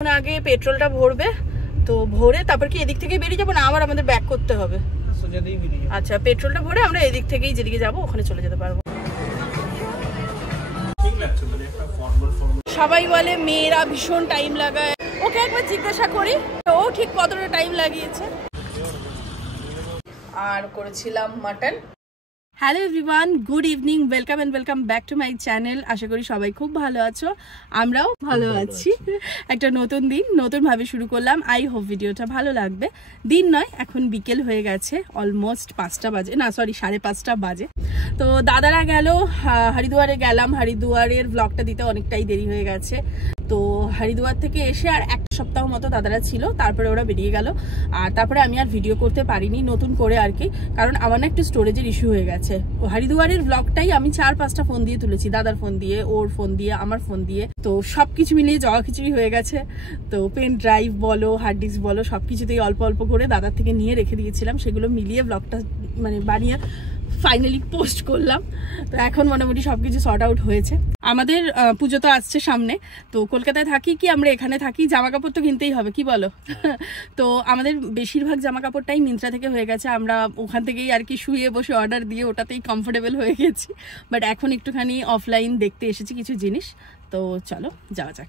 আগে পেট্রোলটা ভরবে, তো ভরে তারপর কি এদিক থেকে বেরিয়ে যাবো না আবার আমাদের ব্যাক করতে হবে? আচ্ছা, পেট্রোলটা ভরে আমরা এদিক থেকেই যেদিকে যাবো ওখানে চলে যেতে পারবো। সবাই বলে মেয়েরা ভীষণ টাইম লাগায়, ওকে একবার জিজ্ঞাসা করি ও ঠিক কতটা টাইম লাগিয়েছে। আর করেছিলাম mutton. Hello everyone, good evening, welcome and welcome back to my channel. আশা করি সবাই খুব ভালো আছো, আমরাও ভালো আছি। একটা নতুন দিন নতুনভাবে শুরু করলাম, আই হোপ ভিডিওটা ভালো লাগবে। দিন নয়, এখন বিকেল হয়ে গেছে, অলমোস্ট 5টা বাজে, না সরি 5:30 বাজে। তো দাদারা গেল, হরিদ্বারে গেলাম, হরিদ্বারের ব্লগটা দিতে অনেকটাই দেরি হয়ে গেছে। তো হরিদ্বার থেকে এসে আর এক সপ্তাহ মতো দাদারা ছিল, তারপরে ওরা বেরিয়ে গেল। আর তারপরে আমি আর ভিডিও করতে পারিনি নতুন করে আর কি, কারণ আমার না একটু স্টোরেজের ইস্যু হয়ে গেছে। হরিদ্বারের ব্লগটাই আমি 4-5টা ফোন দিয়ে তুলেছি, দাদার ফোন দিয়ে, ওর ফোন দিয়ে, আমার ফোন দিয়ে। তো সবকিছু মিলিয়ে জগা খিচুড়ি হয়ে গেছে। তো পেন ড্রাইভ বলো, হার্ড ডিস্ক বলো, সবকিছুতেই অল্প অল্প করে দাদার থেকে নিয়ে রেখে দিয়েছিলাম। সেগুলো মিলিয়ে ব্লগটা মানে বানিয়ে ফাইনালি পোস্ট করলাম। তো এখন মোটামুটি সবকিছু সর্ট আউট হয়েছে। আমাদের পুজো তো আসছে সামনে, তো কলকাতায় থাকি কি আমরা এখানে থাকি, জামা কাপড় তো কিনতেই হবে, কি বলো? তো আমাদের বেশিরভাগ জামা কাপড়টাই মিন্ত্রা থেকে হয়ে গেছে, আমরা ওখান থেকেই আর কি শুয়ে বসে অর্ডার দিয়ে ওটাতেই কমফোর্টেবল হয়ে গেছি। বাট এখন একটুখানি অফলাইন দেখতে এসেছি কিছু জিনিস, তো চলো যাওয়া যাক।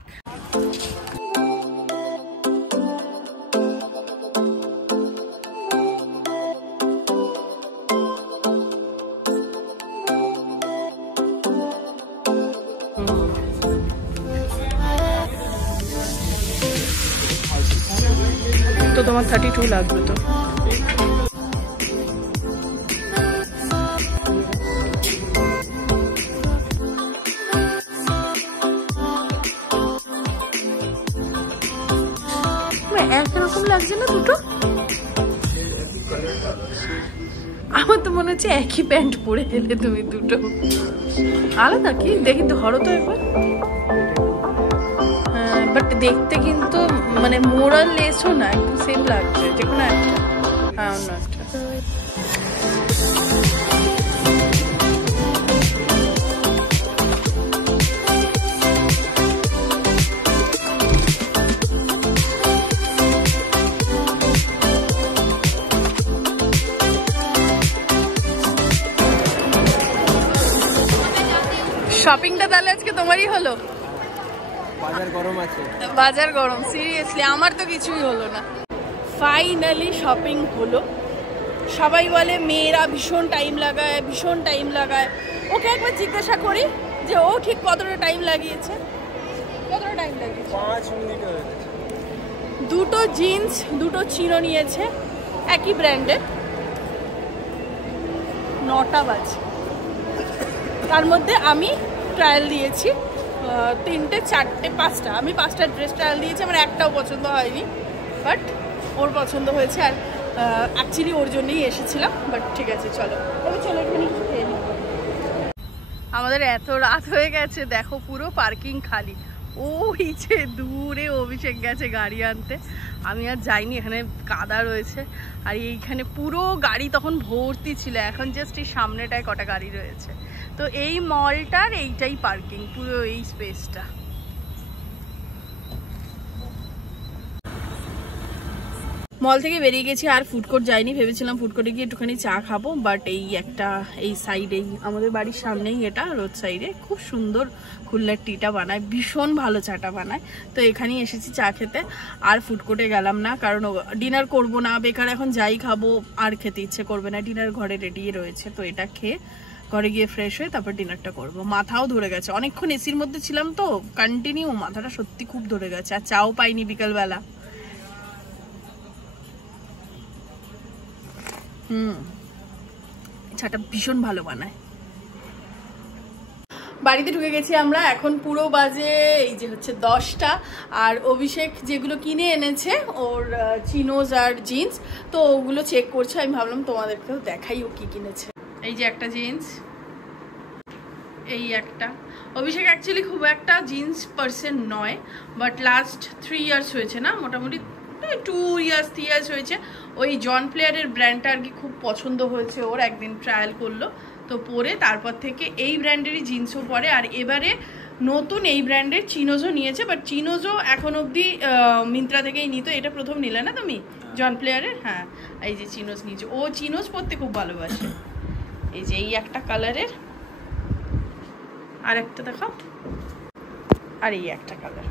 তো তোমার 32 লাগবে তো। একরকম লাগছে না দুটো? আমার তো মনে হচ্ছে একই প্যান্ট পরে এলে তুমি দুটো। আলাদা কি দেখি, ধরো তো একবার। বাট দেখতে কিন্তু মানে মোরাল লেসও না, একটু সেম লাগছে, যে কোনো একটা। হ্যাঁ, অন্য একটা। শপিংটা তাহলে আজকে তোমারই হলো? বাজার গরম আছে, বাজার গরম, সিরিয়াসলি আমার তো কিছুই হলো না। ফাইনালি শপিং হলো। সবাই বলে মেয়েরা ভীষণ টাইম লাগায়, ভীষণ টাইম লাগায়, ওকে একবার জিজ্ঞাসা করি যে ও ঠিক কতটা টাইম লাগিয়েছে। কতটা টাইম লাগিয়েছে? 5 মিনিট হয়ে গেছে। দুটো জিন্স, দুটো চিনো নিয়েছে একই ব্র্যান্ডের, 9টা বাজে। তার মধ্যে আমি ট্রায়াল দিয়েছি 3টে, 4টে, 5টা। আমি 5টা ড্রেস ট্রায়াল দিয়েছি, আমার একটাও পছন্দ হয়নি, বাট ওর পছন্দ হয়েছে। আর অ্যাকচুয়ালি ওর জন্যই এসেছিলাম, বাট ঠিক আছে চলো চলো এখানে খেয়ে নিই। আমাদের এত রাত হয়ে গেছে, দেখো পুরো পার্কিং খালি। ওই যে দূরে অভিষেক গেছে গাড়ি আনতে, আমি আর যাইনি, এখানে কাদা রয়েছে। আর এইখানে পুরো গাড়ি তখন ভর্তি ছিল, এখন জাস্ট এই সামনেটায় কটা গাড়ি রয়েছে। তো এই মলটার এইটাই পার্কিং, পুরো এই স্পেসটা। মল থেকে বেরিয়ে গেছি, আর ফুড কোর্ট যাইনি, ভেবেছিলাম ফুড কোর্টে গিয়ে একটুখানি চা খাবো। বাট এই সাইডেই আমাদের বাড়ির সামনেই, এটা রোড সাইডে খুব সুন্দর খুলনার টিটা বানায়, ভীষণ ভালো চাটা বানায়। তো এখানেই এসেছি চা খেতে। আর ফুড কোর্টে গেলাম না, কারণ ডিনার করব না, বেকার এখন যাই খাবো, আর খেতে ইচ্ছে করবে না। ডিনার ঘরে রেডি রয়েছে, তো এটা খেয়ে ঘরে গিয়ে ফ্রেশ হয়ে তারপর ডিনারটা করবো। মাথাও ধরে গেছে, অনেকক্ষণ এসির মধ্যে ছিলাম তো কন্টিনিউ, মাথাটা সত্যি খুব ধরে গেছে। আর চাও পাইনি বিকালবেলা। চাটা ভীষণ ভালো বানায়। বাড়িতে ঢুকে গেছি আমরা, এখন পুরো বাজে এই যে হচ্ছে 10টা। আর অভিষেক যেগুলো কিনে এনেছে ওর চিনোজ আর জিন্স, তো ওগুলো চেক করছে। আমি ভাবলাম তোমাদেরকেও দেখাই ও কি কিনেছে। এই যে একটা জিন্স, এই একটা। অভিষেক অ্যাকচুয়ালি খুব একটা জিন্স পার্সন নয়, বাট লাস্ট 3 ইয়ার্স হয়েছে না, মোটামুটি 2 ইয়ার্স 3 ইয়ার্স হয়েছে। ওই জন প্লেয়ারের ব্র্যান্ডটা আর কি খুব পছন্দ হয়েছে ওর, একদিন ট্রায়াল করলো, তো পরে তারপর থেকে এই ব্র্যান্ডেরই জিন্সও পরে। আর এবারে নতুন এই ব্র্যান্ডের চিনোজো নিয়েছে, বাট চিনোজো এখন অবধি মিন্ত্রা থেকেই নিত, এটা প্রথম নিলে না তুমি জন প্লেয়ারের? হ্যাঁ, এই যে চিনোজ নিয়েছে, ও চিনোজ পরতে খুব ভালোবাসে। এই যে এই একটা কালারের, আর একটা দেখাও, আর এই একটা কালার।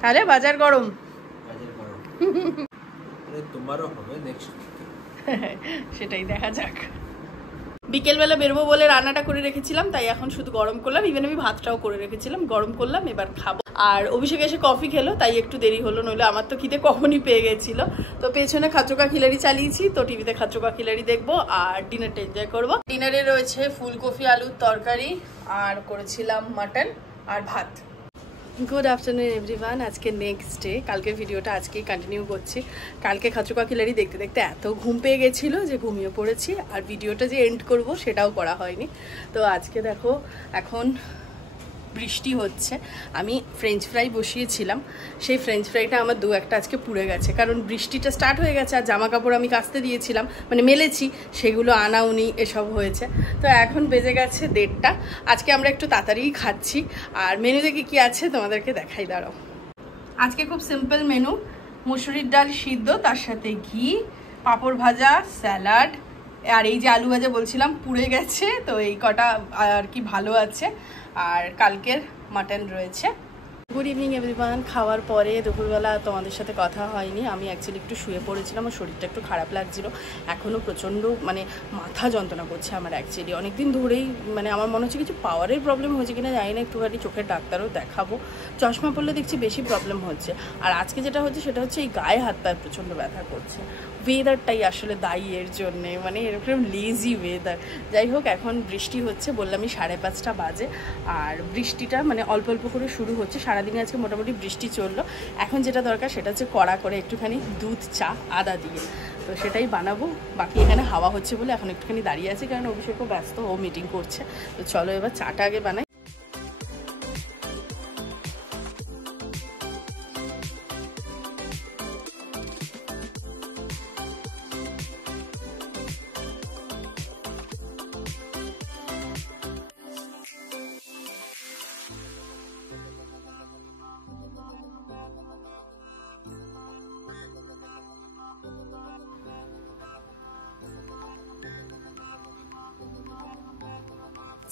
তাহলে বাজার গরম, তোমারও হবে নেক্সট, সেটাই দেখা যাক। বিকেলবেলা বেরোবো বলে রান্নাটা করে রেখেছিলাম, তাই এখন শুধু গরম করলাম। ইভেন আমি ভাতটাও করে রেখেছিলাম, গরম করলাম, এবার খাবো। আর অভিষেক এসে কফি খেলো, তাই একটু দেরি হলো, নইলে আমার তো খিদে কখনই পেয়ে গেছিলো। তো পেছনে খাচোকা খিলাড়ি চালিয়েছি, তো টিভিতে খাচোকা খিলাড়ি দেখবো আর ডিনারটা এনজয় করবো। ডিনারে রয়েছে ফুলকপি আলুর তরকারি, আর করেছিলাম মাটন আর ভাত। Good afternoon everyone. আজকে নেক্সট ডে, কালকের ভিডিওটা আজকেই কন্টিনিউ করছি। কালকে খাচুকা খিলাড়ি দেখতে দেখতে এত ঘুম পেয়ে গেছিলো যে ঘুমিয়ে পড়েছি, আর ভিডিওটা যে এন্ড করব সেটাও করা হয়নি। তো আজকে দেখো এখন বৃষ্টি হচ্ছে, আমি ফ্রেঞ্চ ফ্রাই বসিয়েছিলাম, সেই ফ্রেঞ্চ ফ্রাইটা আমার দু একটা আজকে পুড়ে গেছে, কারণ বৃষ্টিটা স্টার্ট হয়ে গেছে। আর জামা কাপড় আমি কাচতে দিয়েছিলাম, মানে মেলেছি, সেগুলো আনাউনি এসব হয়েছে। তো এখন বেজে গেছে 1:30। আজকে আমরা একটু তাড়াতাড়িই খাচ্ছি, আর মেনুতে কি আছে তোমাদেরকে দেখাই, দাঁড়াও। আজকে খুব সিম্পল মেনু, মুসুরির ডাল সিদ্ধ, তার সাথে ঘি, পাঁপড় ভাজা, স্যালাড, আর এই যে আলু ভাজা বলছিলাম পুড়ে গেছে, তো এই কটা আর কি ভালো আছে, আর কালকের মাটন রয়েছে। Good evening everyone. খাওয়ার পরে দুপুরবেলা তোমাদের সাথে কথা হয়নি, আমি অ্যাকচুয়ালি একটু শুয়ে পড়েছিলাম, আমার শরীরটা একটু খারাপ লাগছিল, এখনও প্রচণ্ড মানে মাথা যন্ত্রণা করছে আমার অ্যাকচুয়ালি অনেকদিন ধরেই। মানে আমার মনে হচ্ছে কিছু পাওয়ারের প্রবলেম হয়েছে কিনা জানি না, একটুখানি চোখের ডাক্তারও দেখাবো। চশমা পড়লে দেখছি বেশি প্রবলেম হচ্ছে। আর আজকে যেটা হচ্ছে সেটা হচ্ছে এই গায়ে হাত পায়ে প্রচণ্ড ব্যথা করছে। ওয়েদারটাই আসলে দায়ী এর জন্যে, মানে এরকম লেজি ওয়েদার। যাই হোক, এখন বৃষ্টি হচ্ছে, বললামই 5:30 বাজে, আর বৃষ্টিটা মানে অল্প অল্প করে শুরু হচ্ছে। সারাদিনে আজকে মোটামুটি বৃষ্টি চললো। এখন যেটা দরকার সেটা হচ্ছে কড়া করে একটুখানি দুধ চা আদা দিয়ে, তো সেটাই বানাবো। বাকি এখানে হাওয়া হচ্ছে বলে এখন একটুখানি দাঁড়িয়ে আছে, কারণ অভিষেকও ব্যস্ত, ও মিটিং করছে। তো চলো এবার চাটা আগে বানাই।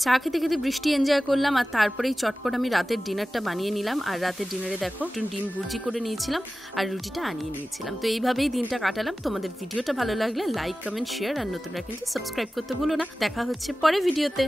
চা খেতে খেতে বৃষ্টি এনজয় করলাম, আর তারপরেই চটপট আমি রাতের ডিনারটা বানিয়ে নিলাম। আর রাতের ডিনারে দেখো একটু ডিম ভুর্জি করে নিয়েছিলাম, আর রুটিটা আনিয়ে নিয়েছিলাম। তো এইভাবেই দিনটা কাটালাম। তোমাদের ভিডিওটা ভালো লাগলে লাইক, কমেন্ট, শেয়ার, আর নতুনরা কিন্তু সাবস্ক্রাইব করতে ভুলো না। দেখা হচ্ছে পরে ভিডিওতে।